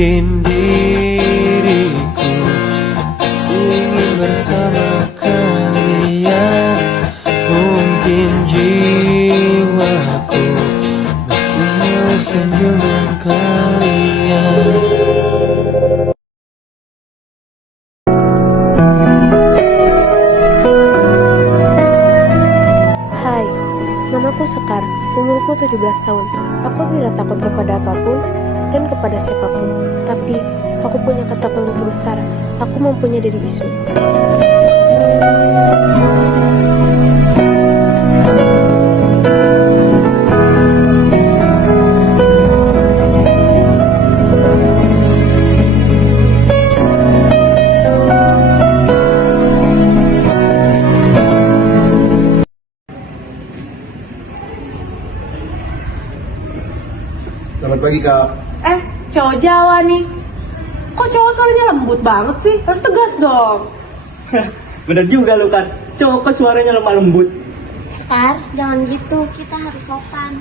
Mungkin diriku masih ingin bersama kalian, mungkin jiwaku masih mau senyuman kalian. Hai, namaku Sekar, umurku 17 tahun. Aku tidak takut kepada apapun dan kepada siapapun. Tapi, aku punya ketakutan terbesar. Aku mempunyai diri isu. Selamat pagi, Kak. Cowok Jawa nih. Kok cowok suaranya lembut banget sih? Harus tegas dong. Bener juga lu kan, cowok kok suaranya lemah lembut. Sekar, jangan gitu, kita harus sopan.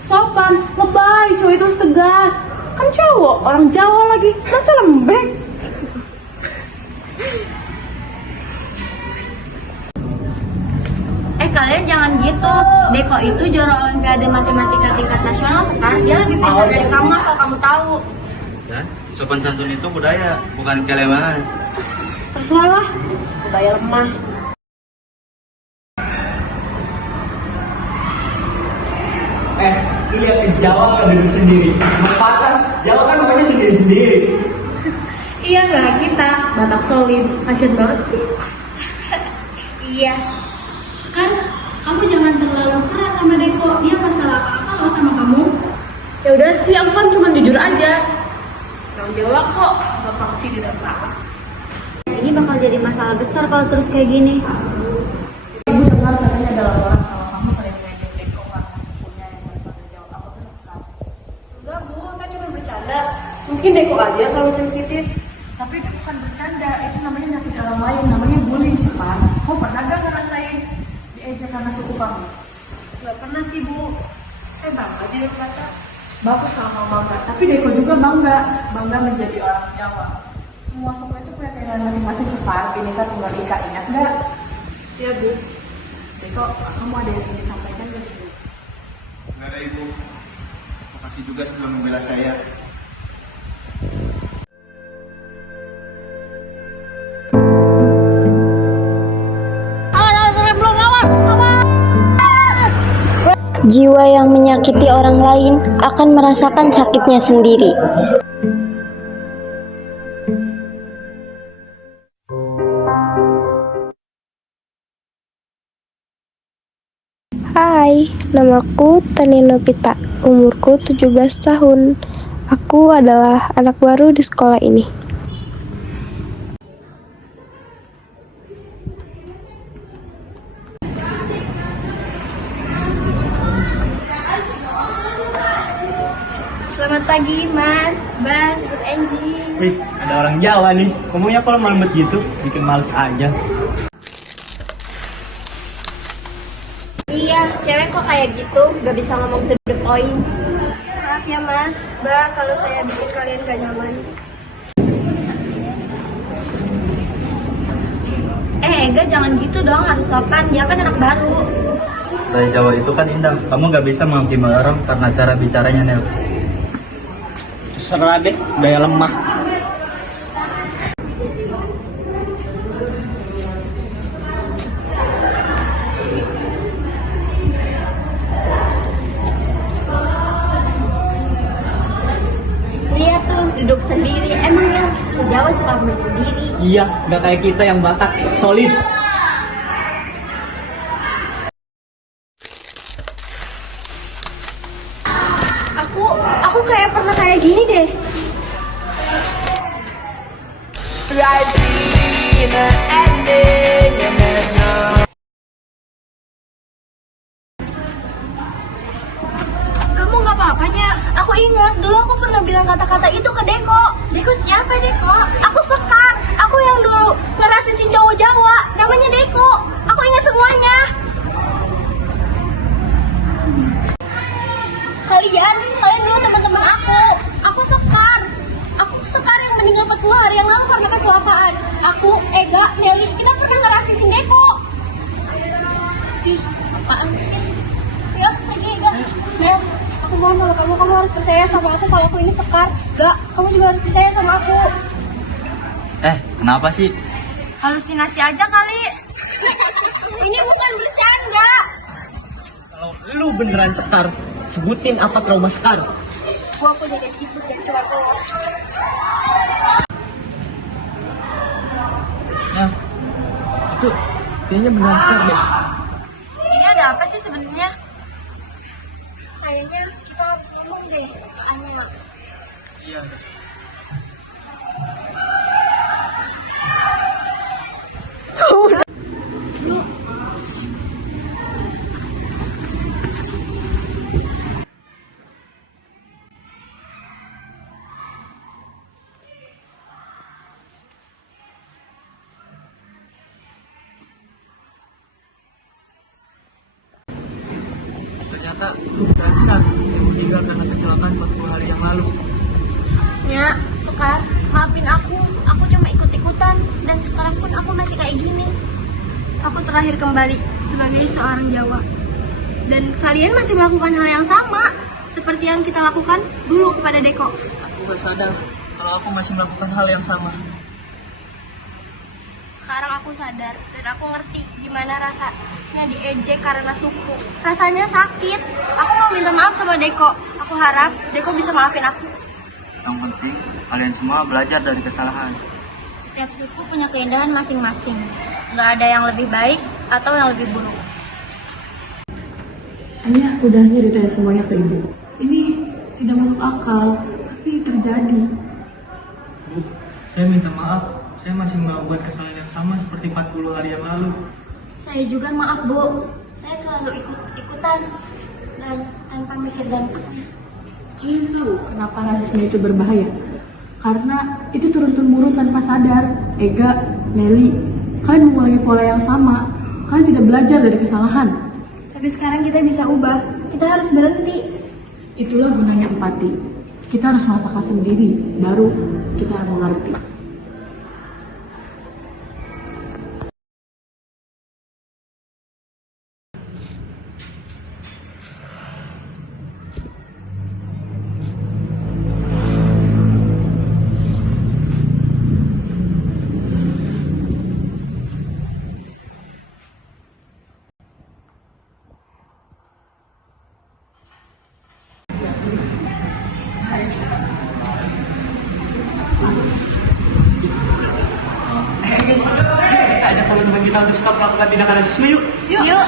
Sopan, lebay, cowok itu harus tegas. Kan cowok, orang Jawa lagi, masa lembek? Kalian jangan gitu. Deko itu juara Olimpiade Matematika tingkat nasional. Sekar, dia lebih pintar dari kamu, asal kamu tahu. Dan sopan santun itu budaya, bukan kelemahan. Terserah lah, budaya lemah. Lu lihat ke Jawa kan duduk sendiri. Patas, Jawa kan makanya sendiri-sendiri. Iya nggak, kita Batak solid, kasian banget sih. Iya. Sekar, kamu jangan terlalu keras sama Deko. Dia nggak salah apa-apa loh sama kamu. Ya udah sih, aku kan cuma jujur aja. Orang Jawa kok gampang sih tidak apa. Ini bakal jadi masalah besar kalau terus kayak gini. Ibu dengar katanya ada laporan kalau kamu sering ngejek Deko karena punya yang berbeda jauh. Apa benar sekali? Enggak bu, saya cuma bercanda. Mungkin Deko aja kalau sensitif. Tapi itu bukan bercanda, itu namanya nyakit orang lain, namanya bullying kan. Kamu pernah gak ngerasain diejek karena suku kamu? Gak pernah sih bu. Saya bangga jadi kata. Bagus kalau kamu bangga, tapi Deko juga bangga menjadi orang Jawa. Semua suku itu punya keinginan masing-masing Sekar, Bhinneka Tunggal Ika, ingat nggak? Iya bu. Deko, kamu ada yang ingin disampaikan nggak sih? Nggak ada, Ibu. Makasih juga sudah membela saya. Jiwa yang menyakiti orang lain akan merasakan sakitnya sendiri. Hai, namaku Tanino Pita, umurku 17 tahun. Aku adalah anak baru di sekolah ini. Selamat pagi, Mas. Bas, ikut Angie. Wih, ada orang Jawa nih. Ngomongnya kalau lembut gitu, bikin males aja. Iya, cewek kok kayak gitu, gak bisa ngomong to the point. Maaf ya Mas, Mbak, kalau saya bikin kalian gak nyaman. Ega jangan gitu dong, harus sopan, dia kan anak baru. Dari Jawa itu kan indah, kamu gak bisa menghakimi orang karena cara bicaranya, Nel. Terserah deh, gaya lemah. Lihat tuh, duduk sendiri. Emang ya, Jawa suka menyendiri. Iya, gak kayak kita yang Batak, solid. Aku kayak pernah kayak gini deh. Kamu nggak apa-apanya? Aku ingat dulu aku pernah bilang kata-kata itu ke Deko. Deko siapa Deko? Aku Sekar. Aku yang dulu ngerasa si cowok Jawa. Namanya Deko. Aku ingat semuanya. Kalian dulu teman-teman aku. Aku Sekar. 40 hari yang lalu karena kecelakaan. Aku, Ega, Nelly, kita pernah ngerasisin Deko. Ih, apaan sih? Ya, pergi Ega. Nel, aku mohon sama kamu harus percaya sama aku kalau aku ini Sekar. Gak, kamu juga harus percaya sama aku. Kenapa sih? Halusinasi aja kali. Ini bukan bercanda. Kalau lu beneran Sekar, sebutin apa trauma Sekar. Gua punya kisah dan cuma aku. Nah, itu kayaknya beneran Sekar deh. Ini ada apa sih sebenarnya? Kayaknya kita harus ngomong deh. Anya. Iya. Ternyata lu beneran Sekar yang meninggal karena kecelakaan 40 hari yang lalu. Ya, Sekar, maafin aku. Aku cuma ikut-ikutan dan sekarang pun aku masih kayak gini. Aku terakhir kembali sebagai seorang Jawa. Dan kalian masih melakukan hal yang sama seperti yang kita lakukan dulu kepada Deko. Aku gak sadar kalau aku masih melakukan hal yang sama. Sekarang aku sadar dan aku ngerti gimana rasanya diejek karena suku. Rasanya sakit. Aku mau minta maaf sama Deko. Aku harap Deko bisa maafin aku. Yang penting kalian semua belajar dari kesalahan. Setiap suku punya keindahan masing-masing. Nggak ada yang lebih baik atau yang lebih buruk. Anya udah nyeritain semuanya ke ibu. Ini tidak masuk akal, tapi terjadi. Bu, saya minta maaf. Saya masih melakukan kesalahan yang sama seperti 40 hari yang lalu. Saya juga maaf, Bu. Saya selalu ikut-ikutan dan tanpa mikir dampaknya. Kalian tahu kenapa rasisme itu berbahaya? Karena itu turun-temurun tanpa sadar. Ega, Nelly, kalian mengulangi pola yang sama. Kalian tidak belajar dari kesalahan. Tapi sekarang kita bisa ubah. Kita harus berhenti. Itulah gunanya empati. Kita harus merasakan sendiri, baru kita mengerti. Guys, kita ajak teman-teman kita untuk stop melakukan tindakan rasisme yuk. Yuk.